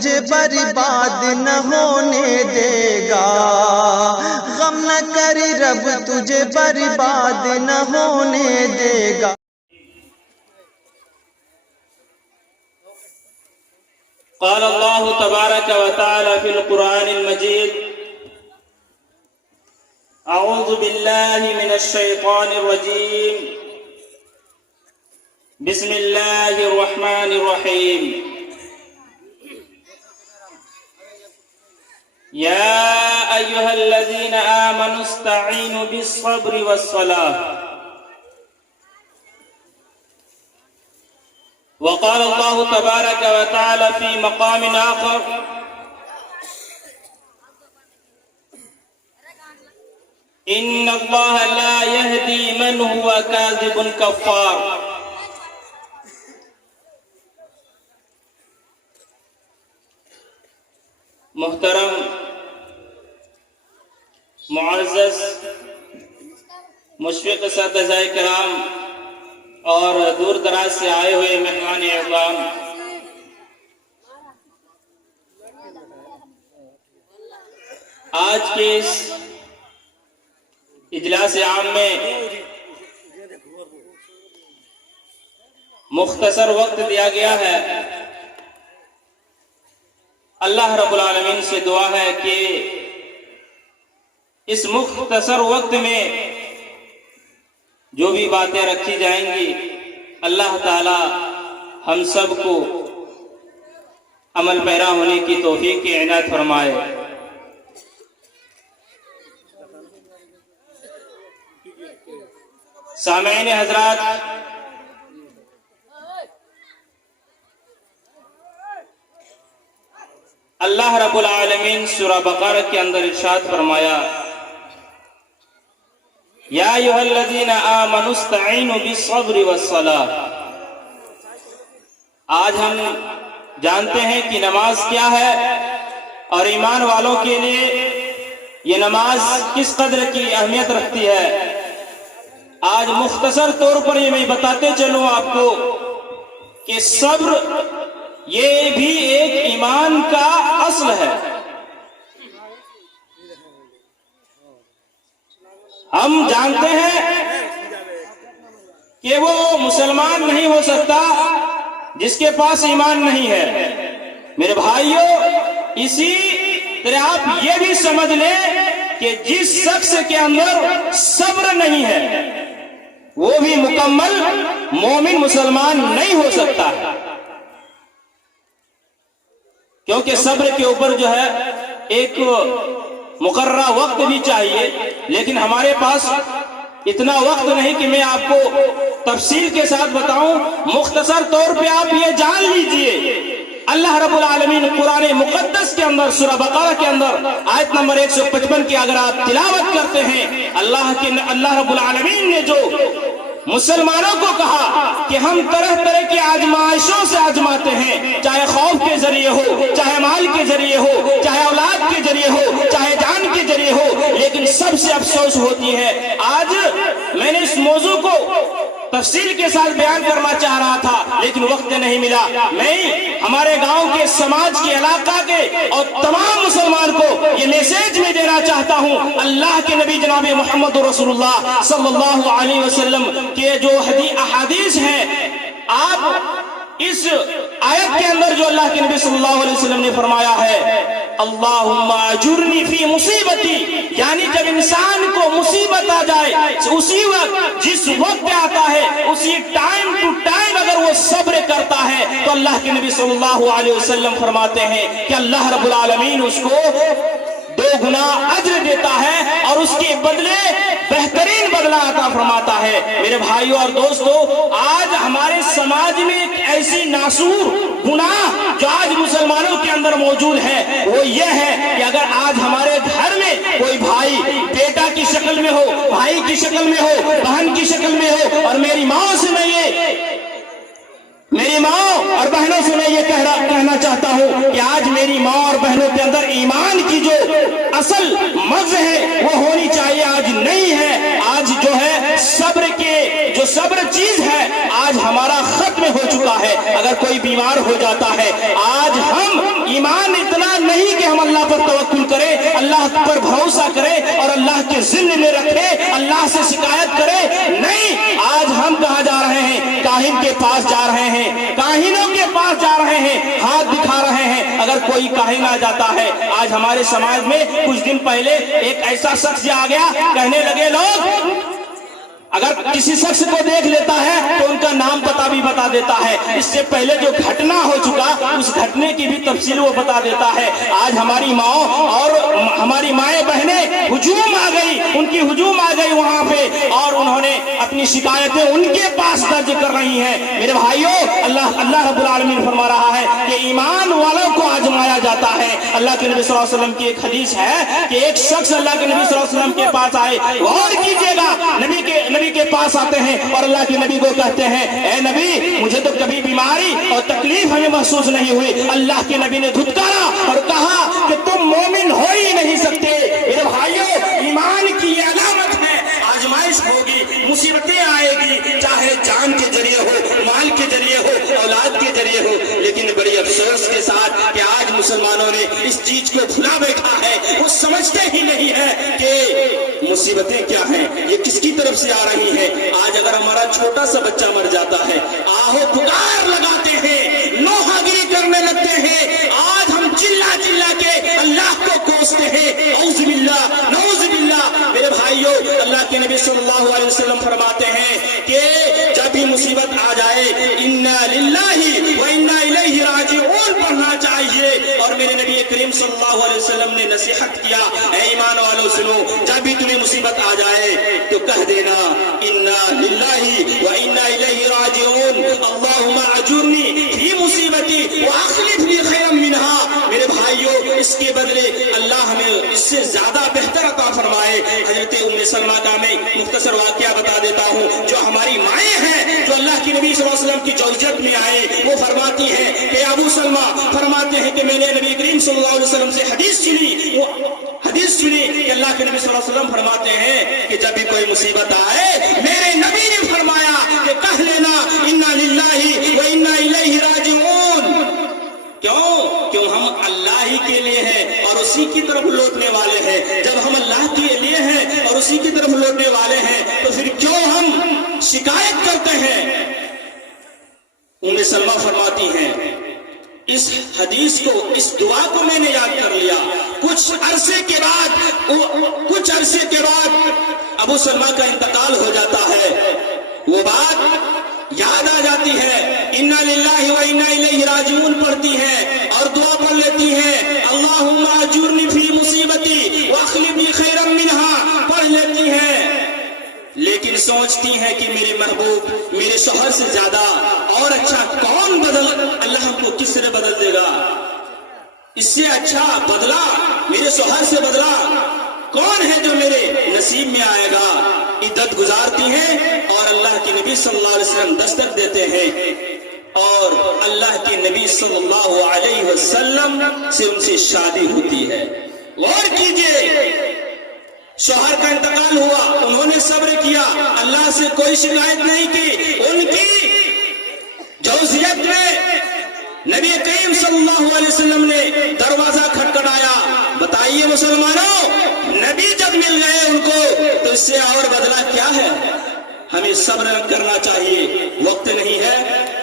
تجھے برباد نہ ہونے دے گا، غم نہ کری رب تجھے برباد نہ ہونے دے گا۔ قال الله تبارك وتعالى في القرآن المجيد: أعوذ بالله من الشيطان الرجيم، بسم الله الرحمن الرحيم. يا أيها الذين آمنوا استعينوا بالصبر والصلاة. وقال الله تبارك وتعالى في مقام آخر: إن الله لا يهدي من هو كاذب كفار. محترم معزز مشفق اساتذہ کرام اور دور دراز سے آئے ہوئے مہمان اعظام، آج کے اس اجلاس عام میں مختصر وقت دیا گیا ہے۔ اللہ رب العالمین سے دعا ہے کہ اس مختصر وقت میں جو بھی باتیں رکھی جائیں گی اللہ تعالی ہم سب کو عمل پیرا ہونے کی توفیق کی عنایت فرمائے۔ سامعین حضرات، اللہ رب العالمین سورہ بقرہ کے اندر ارشاد فرمایا: یا ایھا الذین آمنوا استعینوا بالصبر والصلاة۔ آج ہم جانتے ہیں کہ نماز کیا ہے اور ایمان والوں کے لیے یہ نماز کس قدر کی اہمیت رکھتی ہے۔ آج مختصر طور پر یہ میں بتاتے چلوں آپ کو کہ صبر یہ بھی ایک ایمان کا اصل ہے۔ ہم جانتے ہیں کہ وہ مسلمان نہیں ہو سکتا جس کے پاس ایمان نہیں ہے۔ میرے بھائیوں، اسی طرح آپ یہ بھی سمجھ لیں کہ جس شخص کے اندر صبر نہیں ہے وہ بھی مکمل مومن مسلمان نہیں ہو سکتا، کیونکہ صبر کے اوپر جو ہے ایک مقررہ وقت بھی چاہیے، لیکن ہمارے پاس اتنا وقت نہیں کہ میں آپ کو تفصیل کے ساتھ بتاؤں۔ مختصر طور پہ آپ یہ جان لیجئے، اللہ رب العالمین قرآن مقدس کے اندر سورہ بقرہ کے اندر آیت نمبر 155 کی اگر آپ تلاوت کرتے ہیں، اللہ رب العالمین نے جو مسلمانوں کو کہا کہ ہم طرح طرح کی آزمائشوں سے آزماتے ہیں، چاہے خوف کے ذریعے ہو، چاہے مال کے ذریعے ہو، چاہے اولاد کے ذریعے ہو، چاہے جان کے ذریعے ہو، لیکن سب سے افسوس ہوتی ہے۔ آج میں نے اس موضوع کو تفصیل کے ساتھ بیان کرنا چاہ رہا تھا لیکن وقت نہیں ملا۔ میں ہمارے گاؤں کے، سماج کے، علاقہ کے اور تمام مسلمان کو یہ میسیج میں دینا چاہتا ہوں، اللہ کے نبی جناب محمد رسول اللہ صلی اللہ علیہ وسلم کے جو احادیث ہیں، آپ اس آیت کے اندر جو اللہ کے نبی صلی اللہ علیہ وسلم نے فرمایا ہے، اللہم اجرنی فی مصیبتی، یعنی جب انسان کو مصیبت آ جائے اسی وقت، جس وقت آتا ہے اسی ٹائم ٹو ٹائم اگر وہ صبر کرتا ہے تو اللہ کے نبی صلی اللہ علیہ وسلم فرماتے ہیں کہ اللہ رب العالمین اس کو 2 گنا اجر دیتا ہے اور اس کے بدلے بہترین بدلہ عطا فرماتا ہے۔ میرے بھائیوں اور دوستو، آج ہمارے سماج میں ایک ایسی ناسور گناہ جو آج مسلمانوں کے اندر موجود ہے وہ یہ ہے کہ اگر آج ہمارے گھر میں کوئی بھائی بیٹا کی شکل میں ہو، بھائی کی شکل میں ہو، بہن کی شکل میں ہو، اور میری ماں اور بہنوں سے میں یہ کہنا چاہتا ہوں کہ آج میری ماں اور بہنوں کے اندر ایمان کی جو اصل مغز ہے وہ ہونی چاہیے، آج نہیں ہے۔ آج جو ہے صبر چیز ہے آج ہمارا ختم ہو چکا ہے۔ اگر کوئی بیمار ہو جاتا ہے، آج ہم ایمان पर भरोसा करे और अल्लाह के जिम्मे में रखे, अल्लाह से शिकायत करे। नहीं, आज हम कहाँ जा रहे हैं? काहिन के पास जा रहे हैं, काहिनों के पास जा रहे हैं, हाथ दिखा रहे हैं। अगर कोई काहिन आ जाता है, आज हमारे समाज में कुछ दिन पहले एक ऐसा शख्स आ गया, कहने लगे लोग अगर किसी शख्स को देख लेता है तो उनका नाम पता भी बता देता है। इससे पहले जो घटना हो चुका उस घटने की भी तफसील वो बता देता है। आज हमारी माओ और हमारी माएँ बहनें हुजूम आ गई, उनकी हुजूम आ गई वहां पे, और उन्होंने अपनी शिकायतें उनके पास दर्ज कर रही हैं। मेरे भाइयों, अल्लाह रब्बुल आलमीन फरमा रहा है कि ईमान वालों को आजमाया जाता है। अल्लाह के नबी सल्लल्लाहु अलैहि वसल्लम की एक हदीस है कि एक शख्स अल्लाह के नबी सल्लल्लाहु अलैहि वसल्लम के पास आए, गौर कीजिएगा, नबी के पास आते हैं और अल्लाह के नबी को कहते हैं, ए नबी, मुझे तो कभी बीमारी और तकलीफ हमें महसूस नहीं हुई। अल्लाह के नबी ने धुतकारा और कहा कि तुम मोमिन हो ही नहीं सकते। मेरे भाइयों, ईमान की ये अलामत है। आजमाइश होगी, मुसीबतें आएगी, चाहे जान के जरिए हो, माल के जरिए हो, औलाद के जरिए हो। लेकिन बड़ी अफसोस के साथ कि आज मुसलमानों ने इस चीज को भुला बैठा है। वो समझते ही नहीं है कि मुसीबतें क्या हैं, ये किसकी तरफ से आ रही हैं। आज अगर हमारा छोटा सा बच्चा मर जाता है, आहो पुकार लगाते हैं, नौहागिरी करने लगते हैं। आज हम चिल्ला चिल्ला के अल्लाह को कोसते हैं, औज़ बिल्लाह, नऊज़ बिल्लाह। मेरे भाइयों, अल्लाह के नबी सल्लल्लाहु अलैहि वसल्लम फरमाते हैं कि जब भी मुसीबत आ जाए, इन्ना लिल्लाहि व इन्ना इलैहि राजिऊन पढ़ना चाहिए। और मेरे नबी करीम सल्लल्लाहु अलैहि वसल्लम ने नसीहत किया, ऐ ईमान वालों सुनो, जब भी तुम्हें मुसीबत आ जाए तो कह देना, इन्ना लिल्लाहि व इन्ना इलैहि राजिऊन, अल्लाहुम्मा अजुरनी फी मुसीबती व अखलिफ ली खैरम मिनहा। मेरे भाइयों, इसके बदले अल्लाह हमें इससे ज्यादा बेहतर अता फरमाए। हजरत उम्मे सलमा का मैं मुख्तसर वाकया बता देता हूँ। जो हमारी माएँ हैं, जो अल्लाह के नबी सल्लल्लाहु अलैहि वसल्लम की ज़ौजत में आए, वो फरमाती हैं कि अबू सलमा फरमाते हैं कि मैंने नबी करीम सल्लल्लाहु अलैहि वसल्लम से हदीस सुनी। वो हदीस सुनी कि अल्लाह के नबी सल्लल्लाहु अलैहि वसल्लम फरमाते हैं कि जब भी कोई मुसीबत आए, मेरे नबी ने फरमाया कि कह लेना, इन्ना लिल्लाहि व इन्ना इलैहि राजिऊन। क्यों हम अल्लाह ही के लिए हैं और उसी की तरफ लौटने वाले हैं। जब हम अल्लाह के लिए हैं और उसी की तरफ लौटने वाले हैं, तो फिर क्यों हम शिकायत करते हैं। उम्मे सलमा फरमाती हैं, इस हदीस को, इस दुआ को मैंने याद कर लिया। कुछ अरसे के बाद अबू सलमा का इंतकाल हो जाता है। वो बात याद आ जाती है, इन्ना लिल्लाहि व इन्ना इलैहि राजिऊन पढ़ती है और दुआ पढ़ लेती है, अल्लाहुम्मा अजुरनी फी मुसीबती व अखलिफ ली खैरम मिनहा पढ़ लेती है। लेकिन सोचती है कि मेरे महबूब, मेरे शौहर से ज्यादा और अच्छा कौन अल्लाह हमको किस तरह बदल देगा। इससे अच्छा बदला, मेरे शौहर से बदला कौन है जो मेरे नसीब में आएगा। इद्दत गुजारती हैं और अल्लाह के नबी सल्लल्लाहु अलैहि वसल्लम दस्तक देते हैं और अल्लाह के नबी सल्लल्लाहु अलैहि वसल्लम से उनसे शादी होती है। गौर कीजिए, शौहर का इंतकाल हुआ, उन्होंने सब्र किया, अल्लाह से कोई शिकायत नहीं की। उनकी जौजियत में नबी करीम सल्लल्लाहु अलैहि वसल्लम ने दरवाजा खटखटाया। बताइए मुसलमानों, नबी जब मिल गए उनको, तो इससे और बदला क्या है। हमें सब्र करना चाहिए, वक्त नहीं है।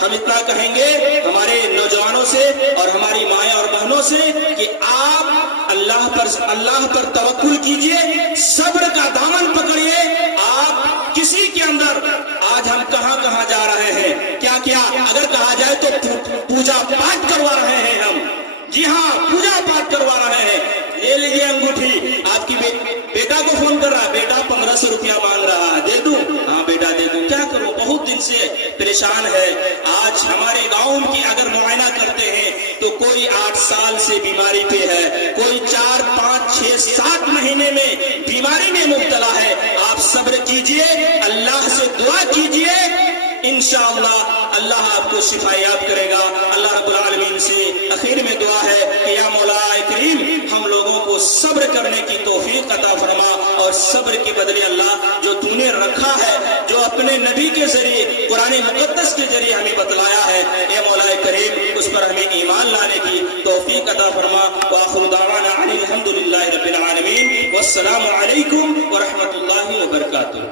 हम इतना कहेंगे हमारे नौजवानों से और हमारी माएँ और बहनों से कि आप अल्लाह पर तवक्कुल कीजिए, सब्र का दामन पकड़िए। आप किसी के अंदर, आज हम कहाँ कहाँ जा रहे हैं, क्या क्या अगर कहा जाए तो पूजा पाठ करवा रहे हैं हम। जी हाँ, पूजा पाठ करवा रहे हैं। ले लीजिए अंगूठी, आपकी बेटा को फोन कर रहा है, बेटा 1500 रुपया मांग रहा है, दे दूं? हाँ बेटा दे दूं। क्या करूं, बहुत दिन से परेशान है। आज हमारे गांव की अगर मुआयना करते हैं तो कोई 8 साल से बीमारी पे है, कोई 4, 5, 6, 7 महीने में बीमारी में मुब्तला है। आप सब्र कीजिए, अल्लाह से दुआ कीजिए, इंशाअल्लाह अल्लाह आपको शिफायाब करेगा। अल्लाह रब्बुल आलमीन से आखिर में दुआ है कि या मौला करीम, हम लोगों को सब्र करने की तौफीक अता फरमा और सब्र के बदले अल्लाह जो तूने रखा है, जो अपने नबी के जरिए, कुरान मुक़द्दस के जरिए हमें बतलाया है, ए मौला करीम, उस पर हमें ईमान लाने की तौफीक अता फरमा। व आखिरु दावाना अनिल हम्दुलिल्लाहि रब्बिल आलमीन। والسلام علیکم ورحمۃ اللہ وبرکاتہ.